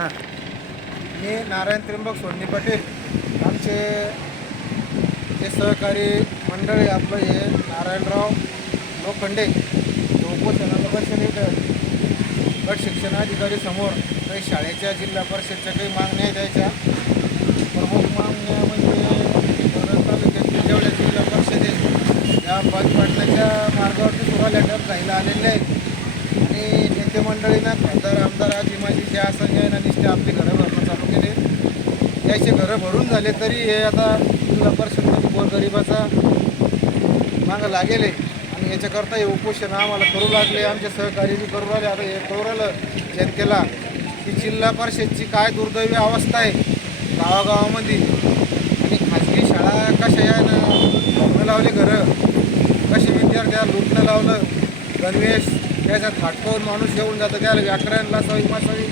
हां मी नारायण त्र्यंबक सोडणी पाटील. आमचे जे सहकारी मंडळ आहे आपलं हे नारायणराव लोखंडे उपोषणाला बसले गट शिक्षणाधिकारी समोर काही शाळेच्या जिल्हा परिषदच्या काही मागण्या आहेत. त्याच्या प्रमुख मागण्या म्हणजे तालुक्यातील जेवढ्या जिल्हा परिषद आहे या बंद पाडण्याच्या मार्गावरती सुरुवात लेटर जायला आलेले आहेत. आणि नेते मंडळीनं खासदार आमदार आजी माझी जे असं आहे ना निष्ठे आपली घरं भरणं चालू केले. त्याचे घरं भरून झाले तरी हे आता जिल्हा परिषदमध्ये गोरगरिबाचा मागं लागेल आहे. आणि याच्याकरता हे उपोषण आम्हाला करू लागले. आमचे सहकारी बी करू राहिले. आता हे करू राहिलं जनतेला की जिल्हा परिषदची काय दुर्दैवी अवस्था आहे गावागावामध्ये. आणि खाजगी शाळा कशा या ना भरणं लावले घरं, कसे विद्यार्थ्याला लुटणं लावलं, गणवेश त्याच्यात थाटकावून माणूस येऊन जातं. त्याला व्याकरणला सवयी मासवी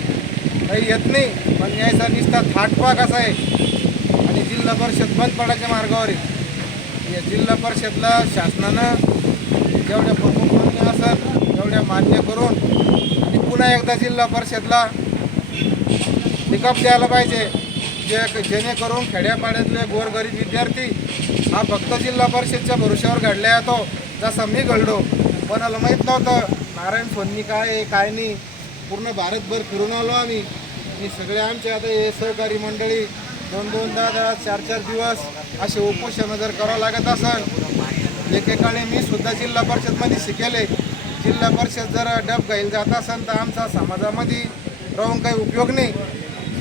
काही येत नाही, पण यायचा निष्ठा थाटपा कसा आहे. आणि जिल्हा परिषद बंद पडायच्या मार्गावर आहे. या जिल्हा परिषदला शासनानं जेवढ्या प्रमुख मागण्या असतात तेवढ्या मान्य करून आणि पुन्हा एकदा जिल्हा परिषदला पिकअप द्यायला पाहिजे. जेणेकरून खेड्यापाड्यातले गोरगरीब विद्यार्थी हा फक्त जिल्हा परिषदच्या भरोश्यावर घडला येतो. जसा मी घडलो, कोणाला माहीत नव्हतं नारायण सोन्नी काय आहे काय नाही. पूर्ण भारतभर फिरून आलो आम्ही. आणि सगळे आमचे आता हे सहकारी मंडळी 2-2, 10-10, 4-4 दिवस असे उपोषणं जर करावं लागत असेल. एकेकाळी मी सुद्धा जिल्हा परिषदमध्ये शिकेले. जिल्हा परिषद जर डब घाईल जात असेल तर आमचा समाजामध्ये राहून काही उपयोग नाही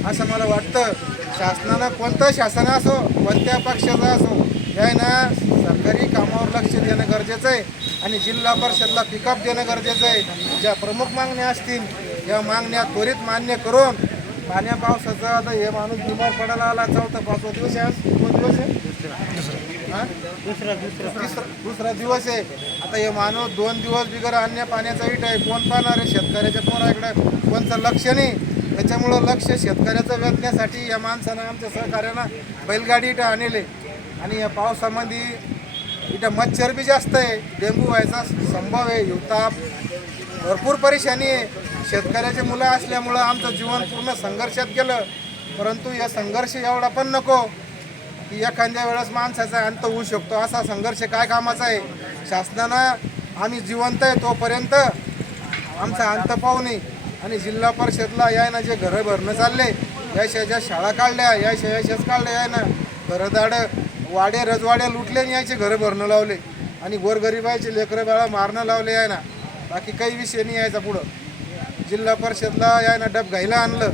असं मला वाटतं. शासनानं कोणतं शासन असो, कोणत्या पक्षाचा असो, यायना सरकारी कामावर लक्ष देणं गरजेचं आहे. आणि जिल्हा परिषदला पिकअप देणं गरजेचं आहे. ज्या प्रमुख मागण्या असतील या मागण्या त्वरित मान्य करून पाण्या पावसाचं आता हे माणूस बिमार पडायला आला. 4था-5वा दिवस आहे आज. कोण दिवस आहे? दुसरा दिवस आहे. आता हे माणूस 2 दिवस बिगर अन्य पाण्याचा विट आहे. कोण पाहणार आहे? शेतकऱ्याच्या पोराकडे कोणतं लक्ष नाही. त्याच्यामुळं लक्ष शेतकऱ्याचं वेधण्यासाठी या माणसानं आमच्या सहकार्यानं बैलगाडी इथं आणले. आणि या पावसामध्ये इथं मच्छर बी जास्त आहे, डेंग्यू व्हायचा संभव आहे, हिवताप भरपूर परेशानी आहे. शेतकऱ्याचे मुलं असल्यामुळं आमचं जीवन पूर्ण संघर्षात गेलं. परंतु या संघर्ष एवढा पण नको की एखाद्या वेळेस माणसाचा अंत होऊ शकतो. असा संघर्ष काय कामाचा आहे. शासनानं आम्ही जिवंत आहे तोपर्यंत आमचा अंत पाहू नये. आणि जिल्हा परिषदला यायना जे घरं भरणं चालले, याशिवाय ज्या शाळा काढल्या याशिवायच काढल्या, यायनं घरदाडं वाडे रजवाड्या लुटले आणि यायचे घरं भरणं लावले. आणि गोरगरिबाचे लेकरं बाळा मारणं लावले आहे ना. बाकी काही विषय नाही यायचा. पुढं जिल्हा परिषदला याय ना डब घ्यायला आणलं.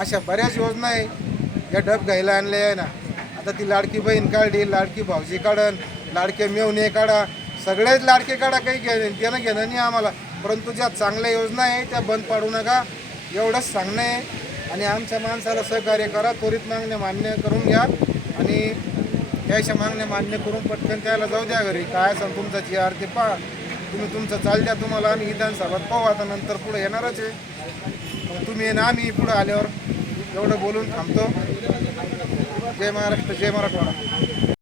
अशा बऱ्याच योजना आहे या डब घ्यायला आणल्या आहे ना. आता ती लाडकी बहीण काढली, लाडकी भाऊजी काढन, लाडके मेवणे काढा, सगळेच लाडके काढा. काही घेणं नाही आम्हाला. परंतु ज्या चांगल्या योजना आहे त्या बंद पाडू नका एवढंच सांगणं आहे. आणि आमच्या माणसाला सहकार्य करा. त्वरित मागण्या मान्य करून घ्या. आणि त्याच्या मागण्या मान्य करून पटकन त्याला जाऊ द्या घरी. काय सांग तुमचा GR ते पहा. तुम्ही तुमचं चाल द्या. तुम्हाला आम्ही विधानसभात पाहू. आता नंतर पुढे येणारच आहे. मग तुम्ही ना आम्ही पुढं आल्यावर एवढं बोलून थांबतो. जय महाराष्ट्र, जय मराठवाडा.